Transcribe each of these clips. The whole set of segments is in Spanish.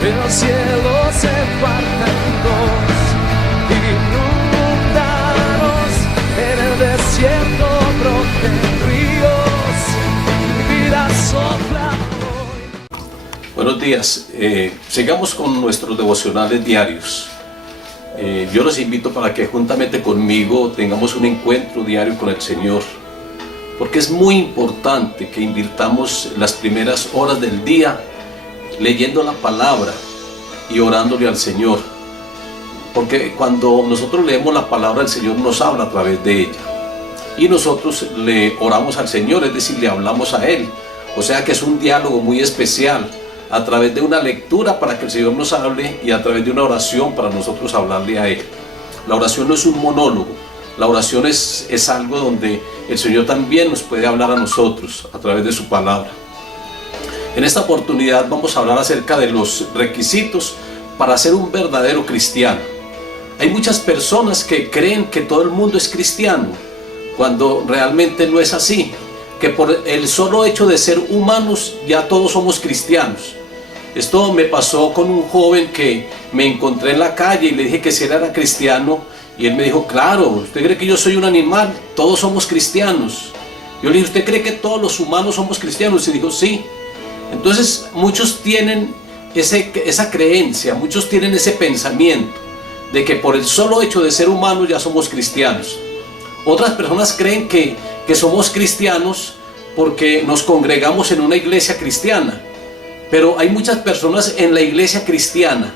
el cielo se parte en dos, inundados en el desierto broten ríos, mi vida sopla hoy. Buenos días, sigamos con nuestros devocionales diarios. Yo los invito para que juntamente conmigo tengamos un encuentro diario con el Señor, porque es muy importante que invirtamos las primeras horas del día leyendo la palabra y orándole al Señor, porque cuando nosotros leemos la palabra, el Señor nos habla a través de ella y nosotros le oramos al Señor, es decir, le hablamos a Él. O sea que es un diálogo muy especial, a través de una lectura para que el Señor nos hable y a través de una oración para nosotros hablarle a Él. La oración no es un monólogo, la oración es algo donde el Señor también nos puede hablar a nosotros a través de su palabra. En esta oportunidad vamos a hablar acerca de los requisitos para ser un verdadero cristiano. Hay muchas personas que creen que todo el mundo es cristiano, cuando realmente no es así, que por el solo hecho de ser humanos ya todos somos cristianos. Esto me pasó con un joven que me encontré en la calle y le dije que si él era cristiano, y él me dijo, claro, ¿usted cree que yo soy un animal? Todos somos cristianos. Yo le dije, ¿usted cree que todos los humanos somos cristianos? Y dijo, sí. Entonces muchos tienen esa creencia, muchos tienen ese pensamiento de que por el solo hecho de ser humanos ya somos cristianos. Otras personas creen que somos cristianos porque nos congregamos en una iglesia cristiana, pero hay muchas personas en la iglesia cristiana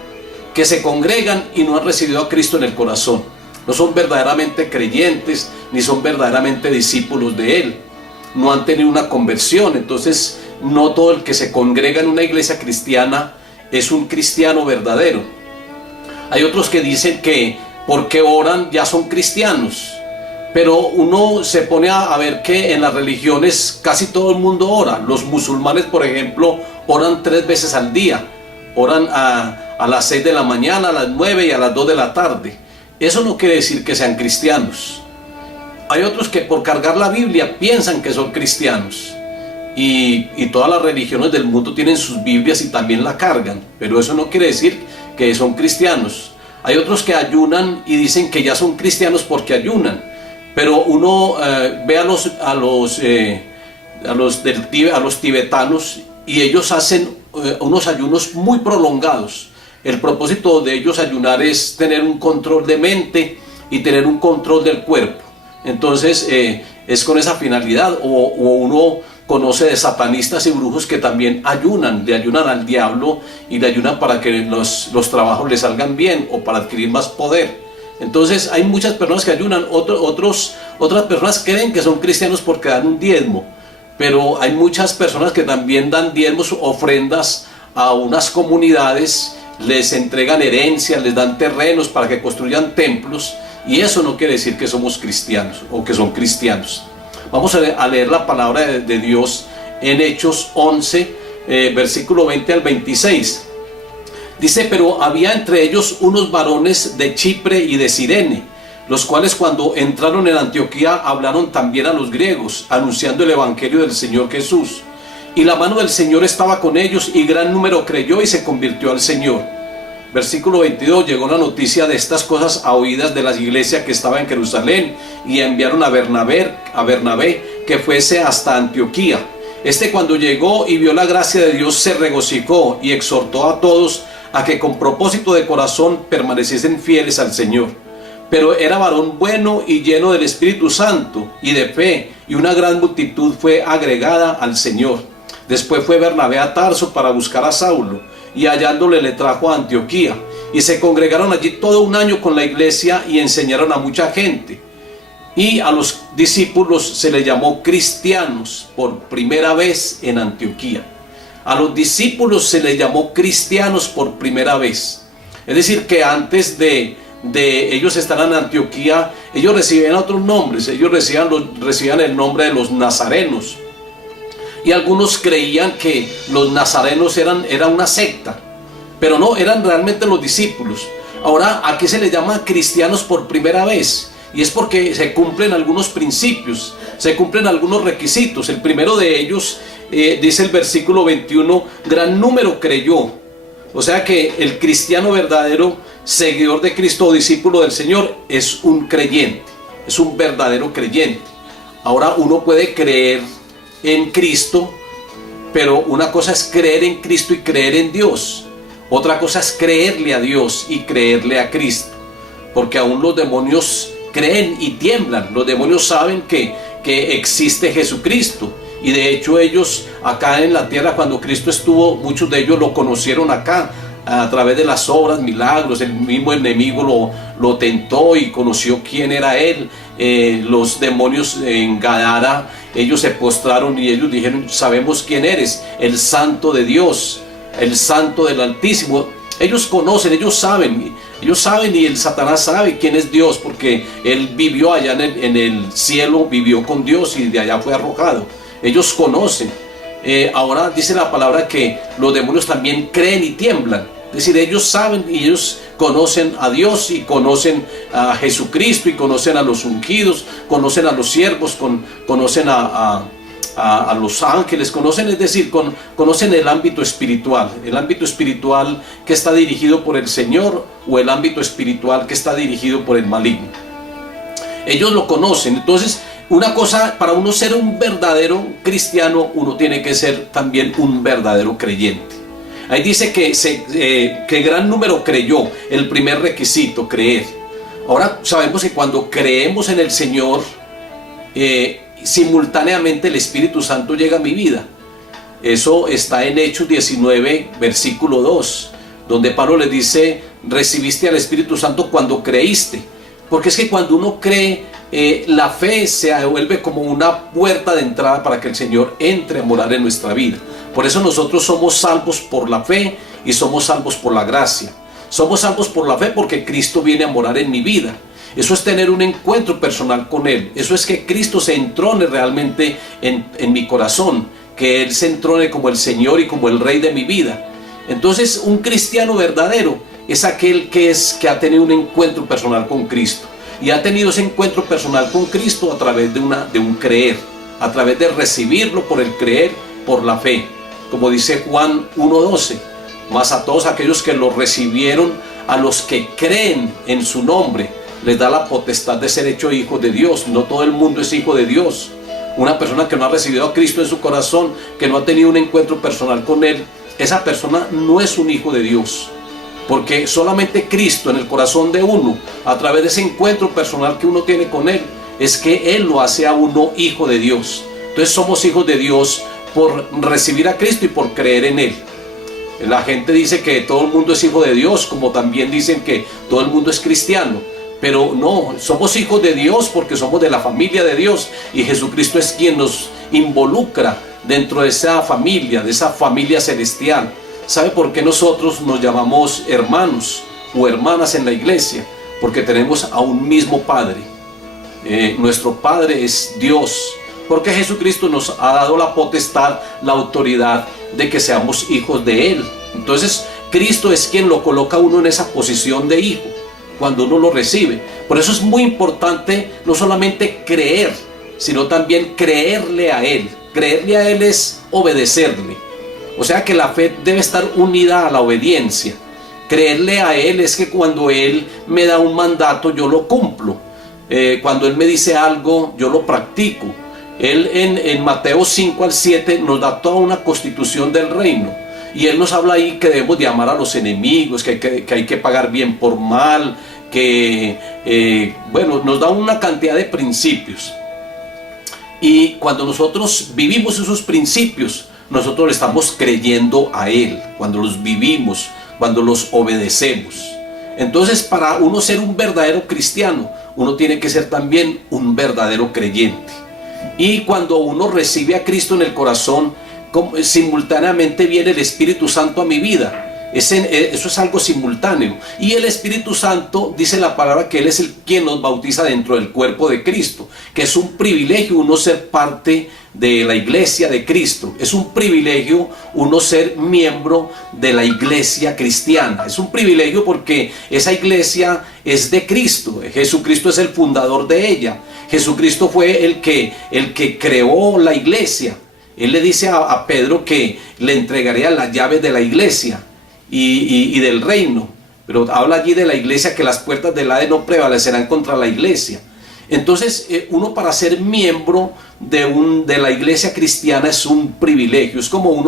que se congregan y no han recibido a Cristo en el corazón. No son verdaderamente creyentes ni son verdaderamente discípulos de Él, no han tenido una conversión. Entonces no todo el que se congrega en una iglesia cristiana es un cristiano verdadero. Hay otros que dicen que porque oran ya son cristianos, pero uno se pone a ver que en las religiones casi todo el mundo ora. Los musulmanes, por ejemplo, oran 3 veces al día. Oran a las 6 de la mañana, a las 9 y a las 2 de la tarde. Eso no quiere decir que sean cristianos. Hay otros que por cargar la Biblia piensan que son cristianos. Y todas las religiones del mundo tienen sus Biblias y también la cargan. Pero eso no quiere decir que son cristianos. Hay otros que ayunan y dicen que ya son cristianos porque ayunan. Pero uno ve a los tibetanos y ellos hacen unos ayunos muy prolongados. El propósito de ellos ayunar es tener un control de mente y tener un control del cuerpo. Entonces es con esa finalidad. O uno conoce de satanistas y brujos que también ayunan, le ayunan al diablo y le ayunan para que los trabajos le salgan bien o para adquirir más poder. Entonces hay muchas personas que ayunan, otras personas creen que son cristianos porque dan un diezmo, pero hay muchas personas que también dan diezmos, ofrendas a unas comunidades, les entregan herencias, les dan terrenos para que construyan templos, y eso no quiere decir que somos cristianos o que son cristianos. Vamos a leer la palabra de Dios en Hechos 11, versículo 20 al 26. Dice, pero había entre ellos unos varones de Chipre y de Cirene, los cuales cuando entraron en Antioquía hablaron también a los griegos, anunciando el evangelio del Señor Jesús. Y la mano del Señor estaba con ellos, y gran número creyó y se convirtió al Señor. Versículo 22, llegó la noticia de estas cosas a oídas de la iglesia que estaba en Jerusalén, y enviaron a Bernabé que fuese hasta Antioquía. Cuando llegó y vio la gracia de Dios, se regocijó y exhortó a todos a que con propósito de corazón permaneciesen fieles al Señor. Pero era varón bueno y lleno del Espíritu Santo y de fe, y una gran multitud fue agregada al Señor. Después fue Bernabé a Tarso para buscar a Saulo, y hallándole le trajo a Antioquía, y se congregaron allí todo un año con la iglesia y enseñaron a mucha gente. Y a los discípulos se les llamó cristianos por primera vez en Antioquía. A los discípulos se les llamó cristianos por primera vez. Es decir, que antes de ellos estar en Antioquía, ellos recibían otros nombres. Ellos recibían el nombre de los nazarenos. Y algunos creían que los nazarenos eran una secta, pero no, eran realmente los discípulos. Ahora, aquí se les llama cristianos por primera vez, y es porque se cumplen algunos principios, se cumplen algunos requisitos. El primero de ellos, dice el versículo 21, gran número creyó. O sea que el cristiano verdadero, seguidor de Cristo o discípulo del Señor, es un creyente, es un verdadero creyente. Ahora uno puede creer en Cristo, pero una cosa es creer en Cristo y creer en Dios. Otra cosa es creerle a Dios y creerle a Cristo. Porque aún los demonios creen y tiemblan. Los demonios saben que existe Jesucristo. Y de hecho ellos acá en la tierra, cuando Cristo estuvo, muchos de ellos lo conocieron acá a través de las obras, milagros. El mismo enemigo lo tentó y conoció quién era él. Los demonios en Gadara, ellos se postraron y ellos dijeron: sabemos quién eres, el Santo de Dios, el Santo del Altísimo. Ellos conocen, ellos saben y el Satanás sabe quién es Dios, porque él vivió allá en el cielo, vivió con Dios y de allá fue arrojado. Ellos conocen. Ahora dice la palabra que los demonios también creen y tiemblan. Es decir, ellos saben y ellos conocen a Dios y conocen a Jesucristo y conocen a los ungidos, conocen a los siervos, conocen a los ángeles, conocen, es decir, conocen el ámbito espiritual que está dirigido por el Señor o el ámbito espiritual que está dirigido por el maligno. Ellos lo conocen. Entonces, una cosa, para uno ser un verdadero cristiano, uno tiene que ser también un verdadero creyente. Ahí dice que gran número creyó, el primer requisito, creer. Ahora sabemos que cuando creemos en el Señor, simultáneamente el Espíritu Santo llega a mi vida. Eso está en Hechos 19, versículo 2, donde Pablo le dice: recibiste al Espíritu Santo cuando creíste. Porque es que cuando uno cree, la fe se vuelve como una puerta de entrada para que el Señor entre a morar en nuestra vida. Por eso nosotros somos salvos por la fe y somos salvos por la gracia. Somos salvos por la fe porque Cristo viene a morar en mi vida. Eso es tener un encuentro personal con Él. Eso es que Cristo se entrone realmente en mi corazón, que Él se entrone como el Señor y como el Rey de mi vida. Entonces, un cristiano verdadero es aquel que ha tenido un encuentro personal con Cristo. Y ha tenido ese encuentro personal con Cristo a través de un creer, a través de recibirlo por el creer, por la fe. Como dice Juan 1:12, mas a todos aquellos que lo recibieron, a los que creen en su nombre, les da la potestad de ser hechos hijos de Dios. No todo el mundo es hijo de Dios. Una persona que no ha recibido a Cristo en su corazón, que no ha tenido un encuentro personal con Él, esa persona no es un hijo de Dios. Porque solamente Cristo en el corazón de uno, a través de ese encuentro personal que uno tiene con Él, es que Él lo hace a uno hijo de Dios. Entonces somos hijos de Dios por recibir a Cristo y por creer en Él. La gente dice que todo el mundo es hijo de Dios, como también dicen que todo el mundo es cristiano. Pero no, somos hijos de Dios porque somos de la familia de Dios, y Jesucristo es quien nos involucra dentro de esa familia celestial. ¿Sabe por qué nosotros nos llamamos hermanos o hermanas en la iglesia? Porque tenemos a un mismo Padre. Nuestro Padre es Dios. Porque Jesucristo nos ha dado la potestad, la autoridad de que seamos hijos de Él. Entonces, Cristo es quien lo coloca a uno en esa posición de hijo, cuando uno lo recibe. Por eso es muy importante no solamente creer, sino también creerle a Él. Creerle a Él es obedecerle. O sea que la fe debe estar unida a la obediencia. Creerle a Él es que cuando Él me da un mandato, yo lo cumplo. Cuando Él me dice algo, yo lo practico. Él en Mateo 5-7 nos da toda una constitución del reino. Y Él nos habla ahí que debemos de amar a los enemigos, que hay que pagar bien por mal, nos da una cantidad de principios. Y cuando nosotros vivimos esos principios, nosotros le estamos creyendo a Él, cuando los vivimos, cuando los obedecemos. Entonces, para uno ser un verdadero cristiano, uno tiene que ser también un verdadero creyente. Y cuando uno recibe a Cristo en el corazón, simultáneamente viene el Espíritu Santo a mi vida. Eso es algo simultáneo. Y el Espíritu Santo, dice la palabra, que Él es quien nos bautiza dentro del cuerpo de Cristo, que es un privilegio uno ser parte de la iglesia de Cristo. Es un privilegio uno ser miembro de la iglesia cristiana. Es un privilegio porque esa iglesia es de Cristo. Jesucristo es el fundador de ella. Jesucristo fue el que creó la iglesia. Él le dice a Pedro que le entregaría las llaves de la iglesia. y del reino. Pero habla allí de la iglesia, que las puertas del Hades no prevalecerán contra la iglesia. Entonces, uno para ser miembro de la iglesia cristiana es un privilegio. Es como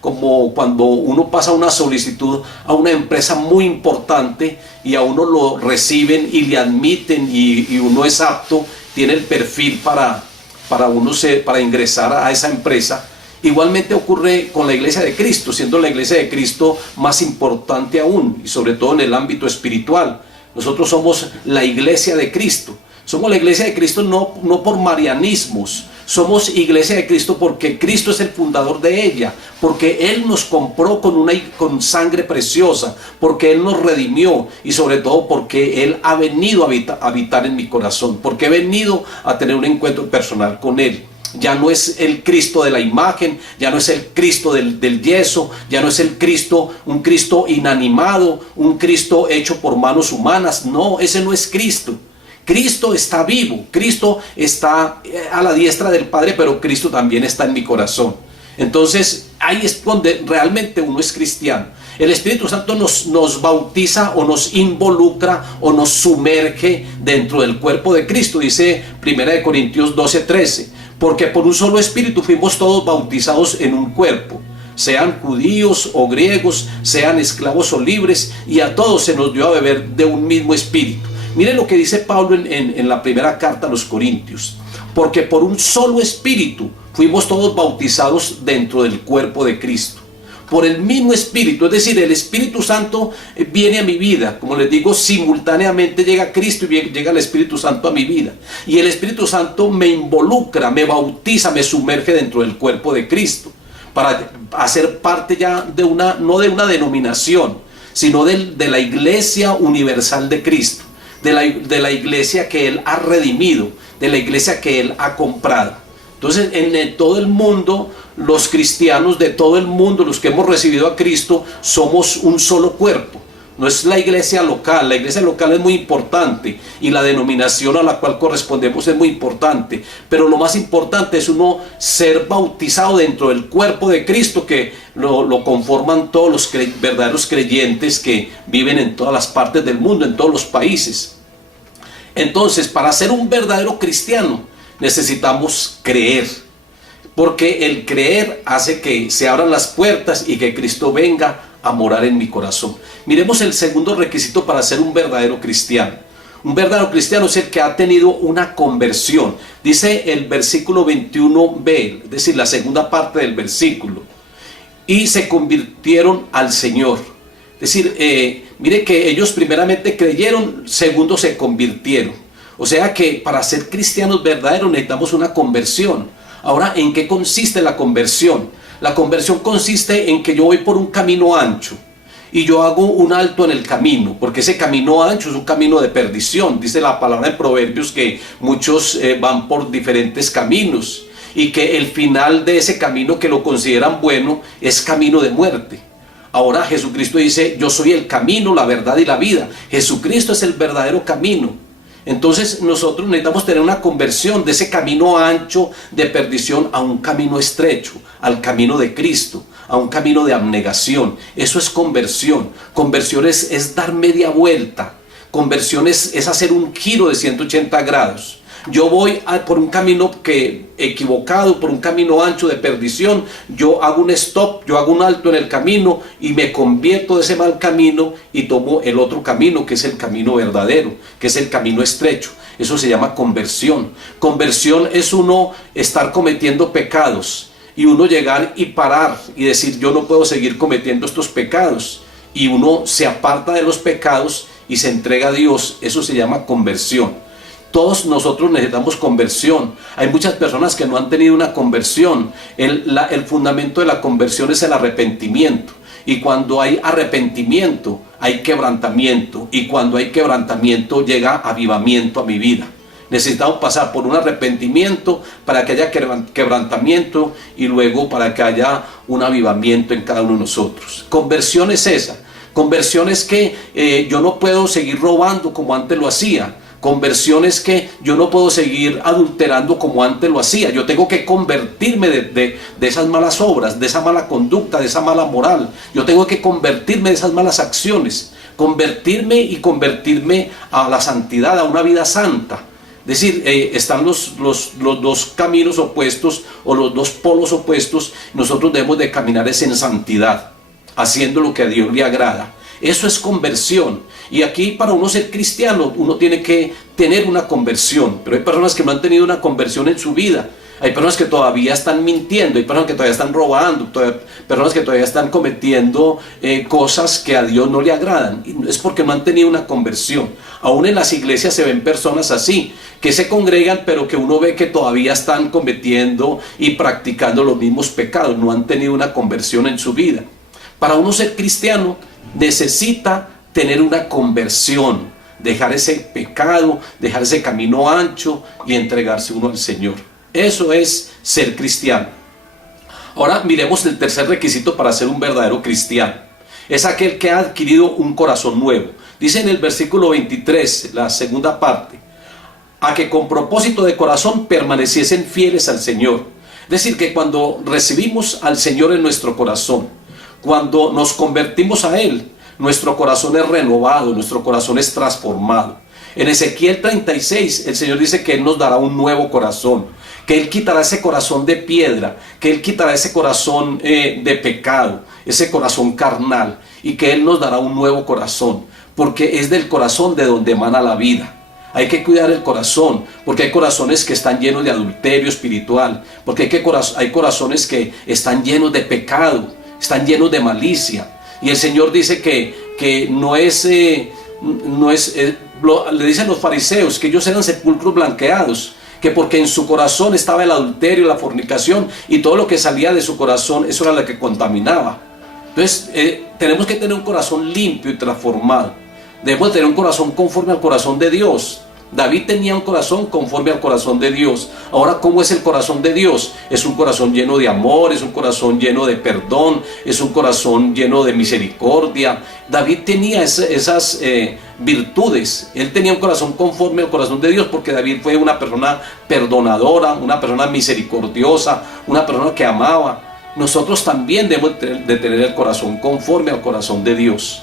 como cuando uno pasa una solicitud a una empresa muy importante y a uno lo reciben y le admiten y uno es apto, tiene el perfil para ingresar a esa empresa. Igualmente ocurre con la iglesia de Cristo, siendo la iglesia de Cristo más importante aún, y sobre todo en el ámbito espiritual. Nosotros somos la iglesia de Cristo. Somos la iglesia de Cristo no por marianismos, somos iglesia de Cristo porque Cristo es el fundador de ella, porque Él nos compró con sangre preciosa, porque Él nos redimió y sobre todo porque Él ha venido a habitar en mi corazón, porque he venido a tener un encuentro personal con Él. Ya no es el Cristo de la imagen, ya no es el Cristo del yeso, ya no es el Cristo, un Cristo inanimado, un Cristo hecho por manos humanas. No, ese no es Cristo. Cristo está vivo, Cristo está a la diestra del Padre, pero Cristo también está en mi corazón. Entonces ahí es donde realmente uno es cristiano. El Espíritu Santo nos bautiza o nos involucra o nos sumerge dentro del cuerpo de Cristo. Dice 1 Corintios 12:13, porque por un solo Espíritu fuimos todos bautizados en un cuerpo, sean judíos o griegos, sean esclavos o libres, y a todos se nos dio a beber de un mismo Espíritu. Miren lo que dice Pablo en la primera carta a los Corintios, porque por un solo Espíritu fuimos todos bautizados dentro del cuerpo de Cristo, por el mismo Espíritu. Es decir, el Espíritu Santo viene a mi vida, como les digo, simultáneamente llega Cristo y llega el Espíritu Santo a mi vida, y el Espíritu Santo me involucra, me bautiza, me sumerge dentro del cuerpo de Cristo, para hacer parte ya no de una denominación, sino de la iglesia universal de Cristo, de la iglesia que Él ha redimido, de la iglesia que Él ha comprado. Entonces, en todo el mundo, los cristianos de todo el mundo, los que hemos recibido a Cristo, somos un solo cuerpo. No es la iglesia local es muy importante, y la denominación a la cual correspondemos es muy importante, pero lo más importante es uno ser bautizado dentro del cuerpo de Cristo, que lo conforman todos los verdaderos creyentes que viven en todas las partes del mundo, en todos los países. Entonces, para ser un verdadero cristiano necesitamos creer, porque el creer hace que se abran las puertas y que Cristo venga a morar en mi corazón. Miremos el segundo requisito para ser un verdadero cristiano. Un verdadero cristiano es el que ha tenido una conversión. Dice el versículo 21b, es decir, la segunda parte del versículo, y se convirtieron al Señor. Es decir, mire que ellos primeramente creyeron, segundo se convirtieron. O sea que para ser cristianos verdaderos necesitamos una conversión. Ahora, ¿en qué consiste la conversión? La conversión consiste en que yo voy por un camino ancho y yo hago un alto en el camino, porque ese camino ancho es un camino de perdición. Dice la palabra en Proverbios que muchos van por diferentes caminos, y que el final de ese camino, que lo consideran bueno, es camino de muerte. Ahora Jesucristo dice: yo soy el camino, la verdad y la vida. Jesucristo es el verdadero camino. Entonces nosotros necesitamos tener una conversión de ese camino ancho de perdición a un camino estrecho, al camino de Cristo, a un camino de abnegación. Eso es conversión. Conversión es dar media vuelta. Conversión es hacer un giro de 180 grados. Yo voy por un camino equivocado, por un camino ancho de perdición. Yo hago un stop, yo hago un alto en el camino y me convierto de ese mal camino y tomo el otro camino, que es el camino verdadero, que es el camino estrecho. Eso se llama conversión. Conversión es uno estar cometiendo pecados y uno llegar y parar y decir: yo no puedo seguir cometiendo estos pecados, y uno se aparta de los pecados y se entrega a Dios. Eso se llama conversión. Todos nosotros necesitamos conversión. Hay muchas personas que no han tenido una conversión. El fundamento de la conversión es el arrepentimiento. Y cuando hay arrepentimiento, hay quebrantamiento. Y cuando hay quebrantamiento, llega avivamiento a mi vida. Necesitamos pasar por un arrepentimiento para que haya quebrantamiento, y luego para que haya un avivamiento en cada uno de nosotros. Conversión es esa. Conversión es que yo no puedo seguir robando como antes lo hacía. Conversión es que yo no puedo seguir adulterando como antes lo hacía. Yo tengo que convertirme de esas malas obras, de esa mala conducta, de esa mala moral. Yo tengo que convertirme de esas malas acciones. Convertirme a la santidad, a una vida santa. Es decir, están los dos caminos opuestos o los dos polos opuestos. Nosotros debemos de caminar en santidad, haciendo lo que a Dios le agrada. Eso es conversión. Y aquí, para uno ser cristiano, uno tiene que tener una conversión. Pero hay personas que no han tenido una conversión en su vida. Hay personas que todavía están mintiendo, hay personas que todavía están robando, personas que todavía están cometiendo cosas que a Dios no le agradan. Y es porque no han tenido una conversión. Aún en las iglesias se ven personas así, que se congregan, pero que uno ve que todavía están cometiendo y practicando los mismos pecados. No han tenido una conversión en su vida. Para uno ser cristiano, necesita tener una conversión, dejar ese pecado, dejar ese camino ancho y entregarse uno al Señor. Eso es ser cristiano. Ahora miremos el tercer requisito para ser un verdadero cristiano. Es aquel que ha adquirido un corazón nuevo. Dice en el versículo 23, la segunda parte, a que con propósito de corazón permaneciesen fieles al Señor. Es decir, que cuando recibimos al Señor en nuestro corazón, cuando nos convertimos a Él, nuestro corazón es renovado, nuestro corazón es transformado. En Ezequiel 36, el Señor dice que Él nos dará un nuevo corazón, que Él quitará ese corazón de piedra, que Él quitará ese corazón de pecado, ese corazón carnal, y que Él nos dará un nuevo corazón, porque es del corazón de donde emana la vida. Hay que cuidar el corazón, porque hay corazones que están llenos de adulterio espiritual, porque hay corazones que están llenos de pecado, están llenos de malicia. Y el Señor dice que no es, le dicen los fariseos que ellos eran sepulcros blanqueados, que porque en su corazón estaba el adulterio, la fornicación, y todo lo que salía de su corazón, eso era lo que contaminaba. Entonces tenemos que tener un corazón limpio y transformado. Debemos tener un corazón conforme al corazón de Dios. David tenía un corazón conforme al corazón de Dios. Ahora, ¿cómo es el corazón de Dios? Es un corazón lleno de amor, es un corazón lleno de perdón, es un corazón lleno de misericordia. David tenía esas virtudes. Él tenía un corazón conforme al corazón de Dios, porque David fue una persona perdonadora, una persona misericordiosa, una persona que amaba. Nosotros también debemos de tener el corazón conforme al corazón de Dios.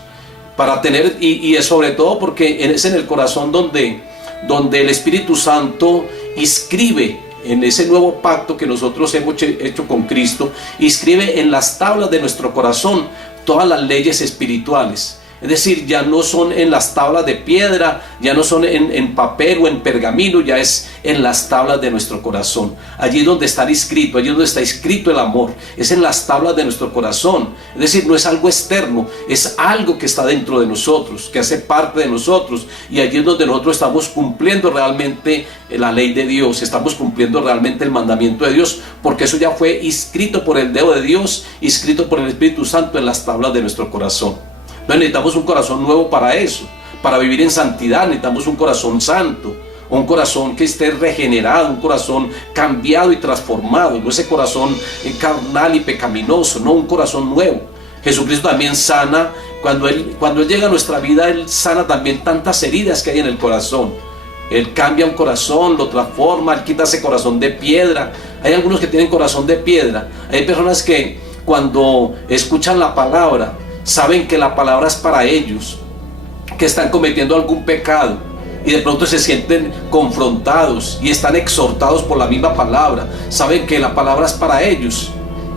Para tener, y sobre todo porque es en el corazón donde el Espíritu Santo inscribe en ese nuevo pacto que nosotros hemos hecho con Cristo, inscribe en las tablas de nuestro corazón todas las leyes espirituales. Es decir, ya no son en las tablas de piedra, ya no son en papel o en pergamino, ya es en las tablas de nuestro corazón. Allí donde está escrito, allí donde está escrito el amor, es en las tablas de nuestro corazón. Es decir, no es algo externo, es algo que está dentro de nosotros, que hace parte de nosotros. Y allí es donde nosotros estamos cumpliendo realmente la ley de Dios, estamos cumpliendo realmente el mandamiento de Dios, porque eso ya fue escrito por el dedo de Dios, escrito por el Espíritu Santo en las tablas de nuestro corazón. Entonces necesitamos un corazón nuevo para eso, para vivir en santidad. Necesitamos un corazón santo, un corazón que esté regenerado, un corazón cambiado y transformado, no ese corazón carnal y pecaminoso, no, un corazón nuevo. Jesucristo también sana, cuando Él llega a nuestra vida, Él sana también tantas heridas que hay en el corazón. Él cambia un corazón, lo transforma, Él quita ese corazón de piedra. Hay algunos que tienen corazón de piedra, hay personas que cuando escuchan la palabra, saben que la palabra es para ellos, que están cometiendo algún pecado y de pronto se sienten confrontados y están exhortados por la misma palabra. Saben que la palabra es para ellos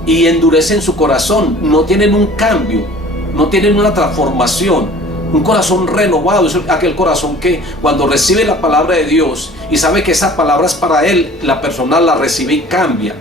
y endurecen su corazón, no tienen un cambio, no tienen una transformación. Un corazón renovado es aquel corazón que cuando recibe la palabra de Dios y sabe que esa palabra es para él, la persona la recibe y cambia.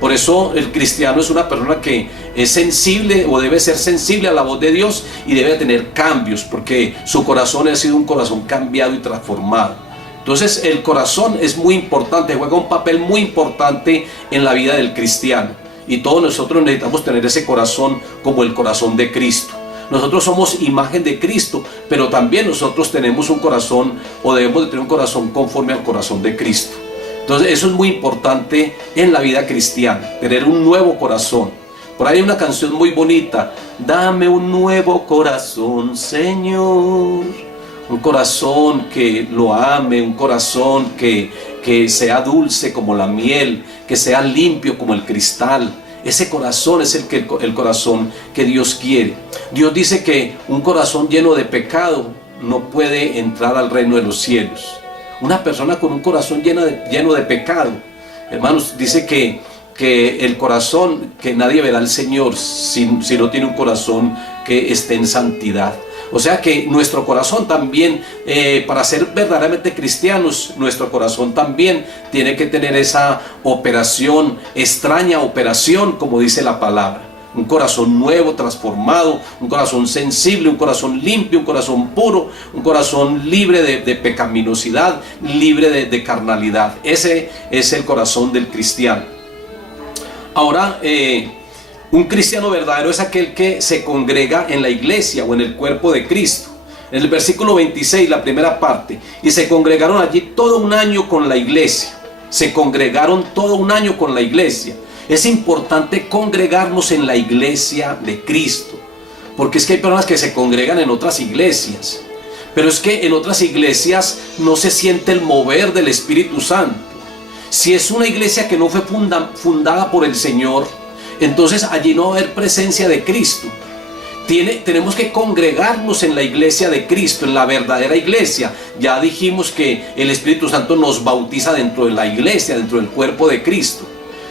Por eso el cristiano es una persona que es sensible o debe ser sensible a la voz de Dios y debe tener cambios, porque su corazón ha sido un corazón cambiado y transformado. Entonces el corazón es muy importante, juega un papel muy importante en la vida del cristiano, y todos nosotros necesitamos tener ese corazón como el corazón de Cristo. Nosotros somos imagen de Cristo, pero también nosotros tenemos un corazón, o debemos de tener un corazón conforme al corazón de Cristo. Entonces eso es muy importante en la vida cristiana, tener un nuevo corazón. Por ahí hay una canción muy bonita: dame un nuevo corazón, Señor, un corazón que lo ame, un corazón que sea dulce como la miel, que sea limpio como el cristal. Ese corazón es el corazón que Dios quiere. Dios dice que un corazón lleno de pecado no puede entrar al reino de los cielos. Una persona con un corazón lleno de pecado, hermanos, dice que el corazón, que nadie verá al Señor si no tiene un corazón que esté en santidad. O sea que nuestro corazón también, para ser verdaderamente cristianos, nuestro corazón también tiene que tener esa operación, extraña operación, como dice la palabra. Un corazón nuevo, transformado, un corazón sensible, un corazón limpio, un corazón puro, un corazón libre de pecaminosidad, libre de carnalidad. Ese es el corazón del cristiano. Ahora, un cristiano verdadero es aquel que se congrega en la iglesia o en el cuerpo de Cristo. En el versículo 26, la primera parte, y se congregaron allí todo un año con la iglesia. Se congregaron todo un año con la iglesia. Es importante congregarnos en la iglesia de Cristo, porque es que hay personas que se congregan en otras iglesias, pero es que en otras iglesias no se siente el mover del Espíritu Santo. Si es una iglesia que no fue fundada por el Señor, entonces allí no va a haber presencia de Cristo. Tenemos que congregarnos en la iglesia de Cristo, en la verdadera iglesia. Ya dijimos que el Espíritu Santo nos bautiza dentro de la iglesia, dentro del cuerpo de Cristo.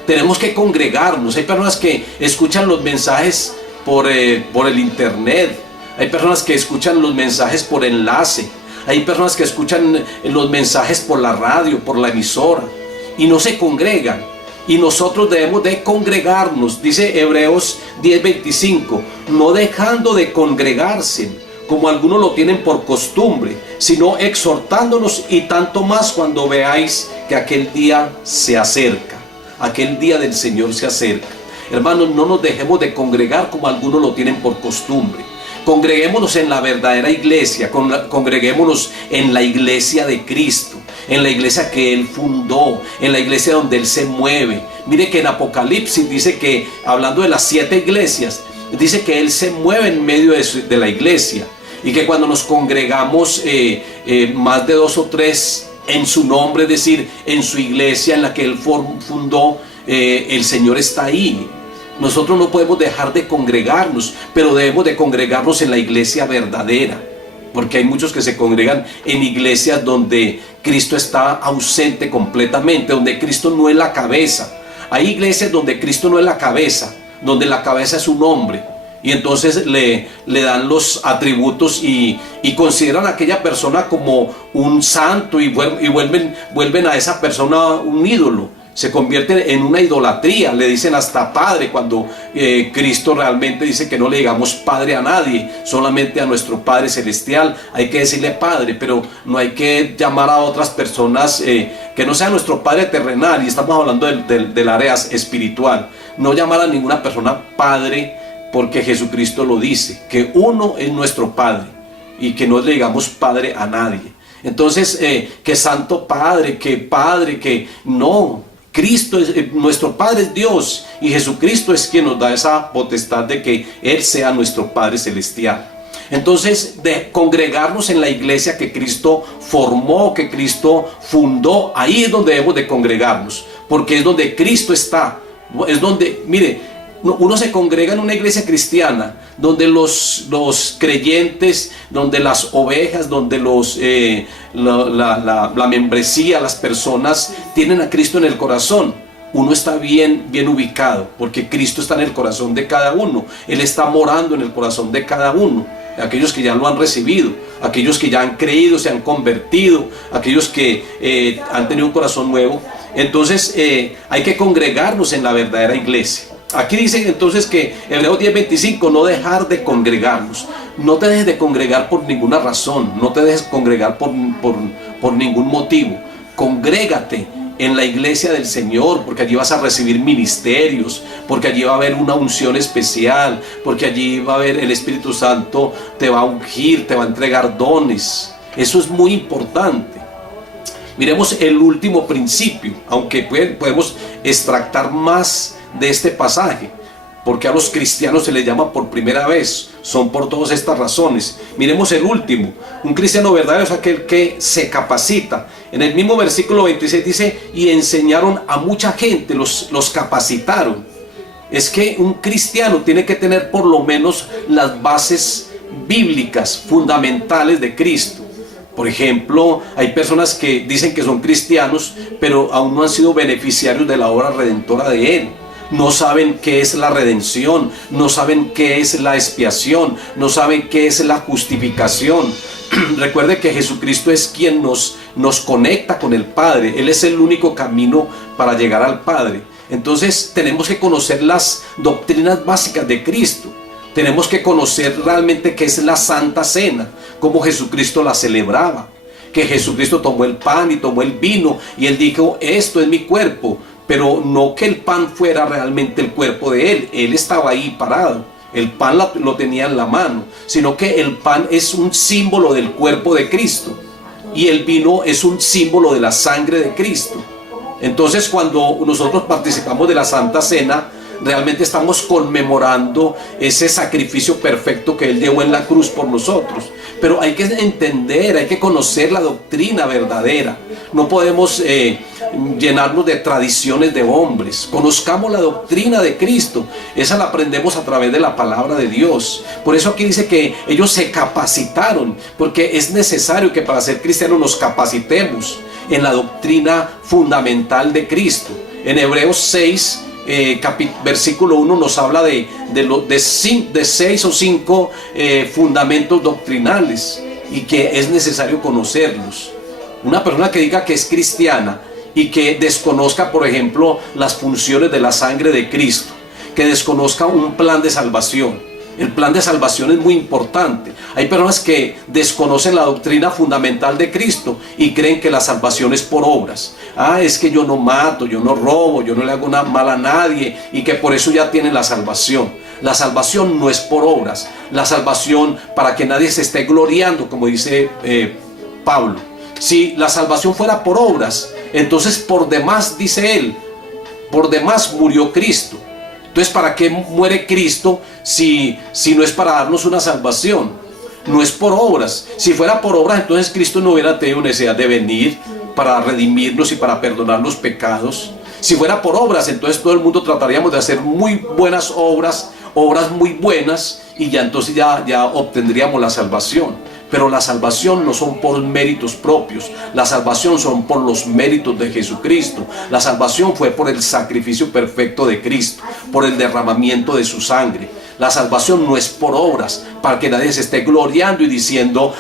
Tenemos que congregarnos. Hay personas que escuchan los mensajes por el internet. Hay personas que escuchan los mensajes por enlace. Hay personas que escuchan los mensajes por la radio, por la emisora, y no se congregan. Y nosotros debemos de congregarnos, dice Hebreos 10:25, no dejando de congregarse, como algunos lo tienen por costumbre, sino exhortándonos, y tanto más cuando veáis que aquel día se acerca. Aquel día del Señor se acerca. Hermanos, no nos dejemos de congregar como algunos lo tienen por costumbre. Congreguémonos en la verdadera iglesia, congreguémonos en la iglesia de Cristo, en la iglesia que Él fundó, en la iglesia donde Él se mueve. Mire que en Apocalipsis dice que, hablando de las 7 iglesias, dice que Él se mueve en medio de la iglesia, y que cuando nos congregamos más de 2 o 3 en su nombre, es decir, en su iglesia en la que Él fundó, el Señor está ahí. Nosotros no podemos dejar de congregarnos, pero debemos de congregarnos en la iglesia verdadera, porque hay muchos que se congregan en iglesias donde Cristo está ausente completamente, donde Cristo no es la cabeza. Hay iglesias donde Cristo no es la cabeza, donde la cabeza es un hombre, y entonces le dan los atributos y consideran a aquella persona como un santo, y vuelven a esa persona un ídolo. Se convierte en una idolatría, le dicen hasta padre, cuando Cristo realmente dice que no le digamos padre a nadie, solamente a nuestro Padre Celestial hay que decirle padre, pero no hay que llamar a otras personas que no sea nuestro Padre terrenal, y estamos hablando del área espiritual. No llamar a ninguna persona padre, porque Jesucristo lo dice, que uno es nuestro Padre, y que no le digamos padre a nadie. Entonces, que santo padre, que no. Cristo es nuestro Padre, es Dios, y Jesucristo es quien nos da esa potestad de que Él sea nuestro Padre Celestial. Entonces, de congregarnos en la iglesia que Cristo formó, que Cristo fundó, ahí es donde debemos de congregarnos, porque es donde Cristo está. Es donde, mire, uno se congrega en una iglesia cristiana donde los creyentes, donde las ovejas, donde la membresía, las personas tienen a Cristo en el corazón. Uno está bien ubicado, porque Cristo está en el corazón de cada uno. Él está morando en el corazón de cada uno. Aquellos que ya lo han recibido, aquellos que ya han creído, se han convertido, aquellos que han tenido un corazón nuevo. Entonces hay que congregarnos en la verdadera iglesia. Aquí dice entonces que Hebreos 10:25, no dejar de congregarnos. No te dejes de congregar por ninguna razón, no te dejes congregar por ningún motivo. Congrégate en la iglesia del Señor, porque allí vas a recibir ministerios, porque allí va a haber una unción especial, porque allí va a haber el Espíritu Santo, te va a ungir, te va a entregar dones. Eso es muy importante. Miremos el último principio, aunque podemos extractar más de este pasaje, porque a los cristianos se les llama por primera vez. Son por todas estas razones. Miremos el último. Un cristiano verdadero es aquel que se capacita. En el mismo versículo 26 dice, y enseñaron a mucha gente, los capacitaron. Es que un cristiano tiene que tener por lo menos las bases bíblicas fundamentales de Cristo. Por ejemplo, hay personas que dicen que son cristianos, pero aún no han sido beneficiarios de la obra redentora de Él. No saben qué es la redención, no saben qué es la expiación, no saben qué es la justificación. Recuerde que Jesucristo es quien nos conecta con el Padre. Él es el único camino para llegar al Padre. Entonces tenemos que conocer las doctrinas básicas de Cristo. Tenemos que conocer realmente qué es la Santa Cena, cómo Jesucristo la celebraba, que Jesucristo tomó el pan y tomó el vino y Él dijo, esto es mi cuerpo, pero no que el pan fuera realmente el cuerpo de Él. Él estaba ahí parado, el pan lo tenía en la mano, sino que el pan es un símbolo del cuerpo de Cristo y el vino es un símbolo de la sangre de Cristo. Entonces cuando nosotros participamos de la Santa Cena, realmente estamos conmemorando ese sacrificio perfecto que Él llevó en la cruz por nosotros. Pero hay que entender, hay que conocer la doctrina verdadera. No podemos llenarnos de tradiciones de hombres. Conozcamos la doctrina de Cristo. Esa la aprendemos a través de la palabra de Dios. Por eso aquí dice que ellos se capacitaron, porque es necesario que para ser cristianos nos capacitemos en la doctrina fundamental de Cristo. En Hebreos 6, versículo 1 nos habla de 6 o 5 fundamentos doctrinales y que es necesario conocerlos. Una persona que diga que es cristiana y que desconozca, por ejemplo, las funciones de la sangre de Cristo, que desconozca un plan de salvación. El plan de salvación es muy importante. Hay personas que desconocen la doctrina fundamental de Cristo y creen que la salvación es por obras. Es que yo no mato, yo no robo, yo no le hago nada mal a nadie y que por eso ya tienen la salvación. La salvación no es por obras. La salvación para que nadie se esté gloriando, como dice Pablo. Si la salvación fuera por obras, entonces por demás, dice él, por demás murió Cristo. Entonces, ¿para qué muere Cristo si no es para darnos una salvación? No es por obras. Si fuera por obras, entonces Cristo no hubiera tenido necesidad de venir para redimirnos y para perdonar los pecados. Si fuera por obras, entonces todo el mundo trataríamos de hacer muy buenas obras, obras muy buenas, y ya entonces ya obtendríamos la salvación. Pero la salvación no son por méritos propios, la salvación son por los méritos de Jesucristo. La salvación fue por el sacrificio perfecto de Cristo, por el derramamiento de su sangre. La salvación no es por obras, para que nadie se esté gloriando y diciendo,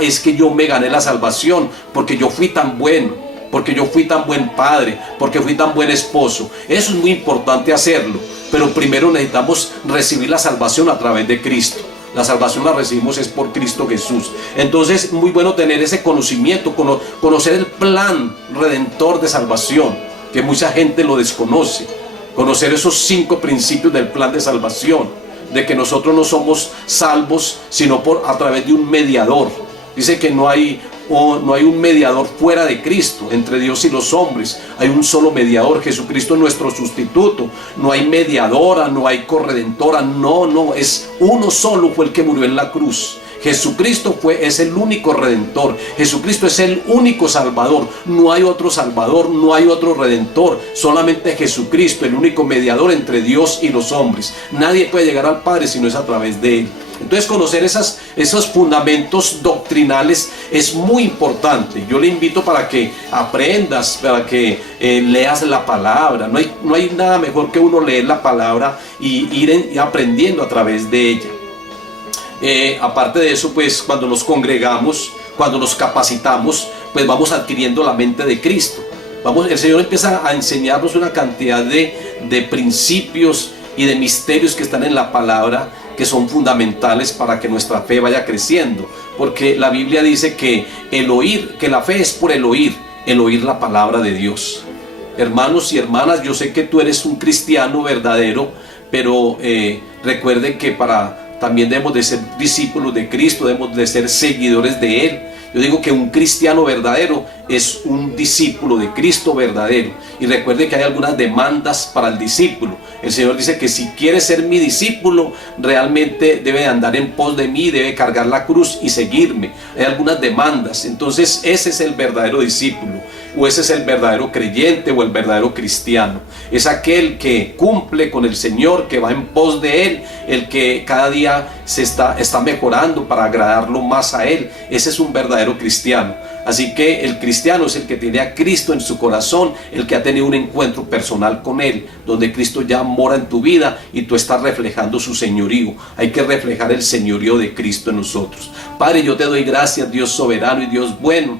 es que yo me gané la salvación porque yo fui tan bueno, porque yo fui tan buen padre, porque fui tan buen esposo. Eso es muy importante hacerlo, pero primero necesitamos recibir la salvación a través de Cristo. La salvación la recibimos es por Cristo Jesús. Entonces es muy bueno tener ese conocimiento, conocer el plan redentor de salvación, que mucha gente lo desconoce. Conocer esos 5 principios del plan de salvación, de que nosotros no somos salvos sino a través de un mediador. Dice que no hay un mediador fuera de Cristo, entre Dios y los hombres. Hay un solo mediador, Jesucristo es nuestro sustituto. No hay mediadora, no hay corredentora, no, es uno solo fue el que murió en la cruz. Jesucristo es el único redentor. Jesucristo es el único salvador. No hay otro salvador, no hay otro redentor. Solamente Jesucristo, el único mediador entre Dios y los hombres. Nadie puede llegar al Padre si no es a través de Él. Entonces conocer esos fundamentos doctrinales es muy importante. Yo le invito para que aprendas, para que leas la palabra. No hay nada mejor que uno leer la palabra y ir aprendiendo a través de ella. Aparte de eso, pues cuando nos congregamos, cuando nos capacitamos, pues vamos adquiriendo la mente de Cristo. El Señor empieza a enseñarnos una cantidad de principios y de misterios que están en la palabra, que son fundamentales para que nuestra fe vaya creciendo, porque la Biblia dice que la fe es por el oír la palabra de Dios. Hermanos y hermanas, yo sé que tú eres un cristiano verdadero, pero recuerden que también debemos de ser discípulos de Cristo, debemos de ser seguidores de Él. Yo digo que un cristiano verdadero es un discípulo de Cristo verdadero. Y recuerde que hay algunas demandas para el discípulo. El Señor dice que si quiere ser mi discípulo, realmente debe andar en pos de mí, debe cargar la cruz y seguirme. Hay algunas demandas. Entonces ese es el verdadero discípulo, o ese es el verdadero creyente, o el verdadero cristiano. Es aquel que cumple con el Señor, que va en pos de Él, el que cada día está mejorando para agradarlo más a Él. Ese es un verdadero cristiano. Así que el cristiano es el que tiene a Cristo en su corazón, el que ha tenido un encuentro personal con Él, donde Cristo ya mora en tu vida y tú estás reflejando su señorío. Hay que reflejar el señorío de Cristo en nosotros. Padre, yo te doy gracias, Dios soberano y Dios bueno,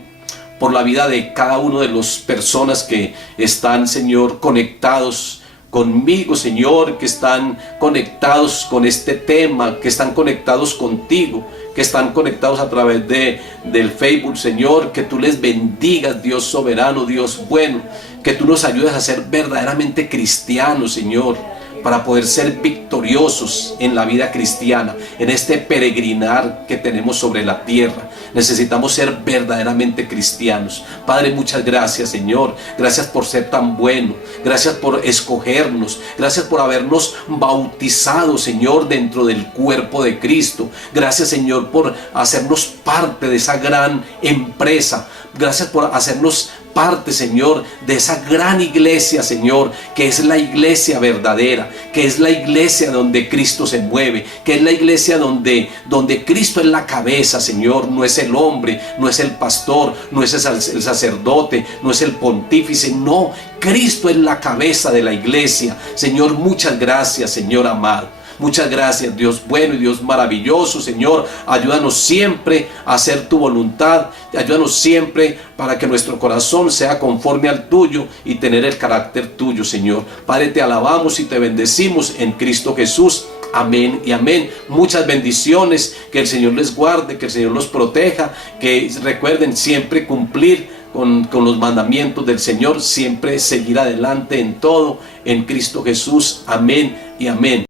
por la vida de cada una de las personas que están, Señor, conectados conmigo, Señor, que están conectados con este tema, que están conectados contigo, que están conectados a través del Facebook, Señor. Que tú les bendigas, Dios soberano, Dios bueno, que tú nos ayudes a ser verdaderamente cristianos, Señor, para poder ser victoriosos en la vida cristiana, en este peregrinar que tenemos sobre la tierra. Necesitamos ser verdaderamente cristianos. Padre, muchas gracias, Señor. Gracias por ser tan bueno. Gracias por escogernos. Gracias por habernos bautizado, Señor, dentro del cuerpo de Cristo. Gracias, Señor, por hacernos parte de esa gran empresa. Gracias por hacernos parte, Señor, de esa gran iglesia, Señor, que es la iglesia verdadera, que es la iglesia donde Cristo se mueve, que es la iglesia donde Cristo es la cabeza, Señor. No es el hombre, no es el pastor, no es el sacerdote, no es el pontífice, no, Cristo es la cabeza de la iglesia. Señor, muchas gracias, Señor amado. Muchas gracias, Dios bueno y Dios maravilloso, Señor. Ayúdanos siempre a hacer tu voluntad. Ayúdanos siempre para que nuestro corazón sea conforme al tuyo y tener el carácter tuyo, Señor. Padre, te alabamos y te bendecimos en Cristo Jesús. Amén y amén. Muchas bendiciones. Que el Señor les guarde, que el Señor los proteja. Que recuerden siempre cumplir con los mandamientos del Señor. Siempre seguir adelante en todo, en Cristo Jesús. Amén y amén.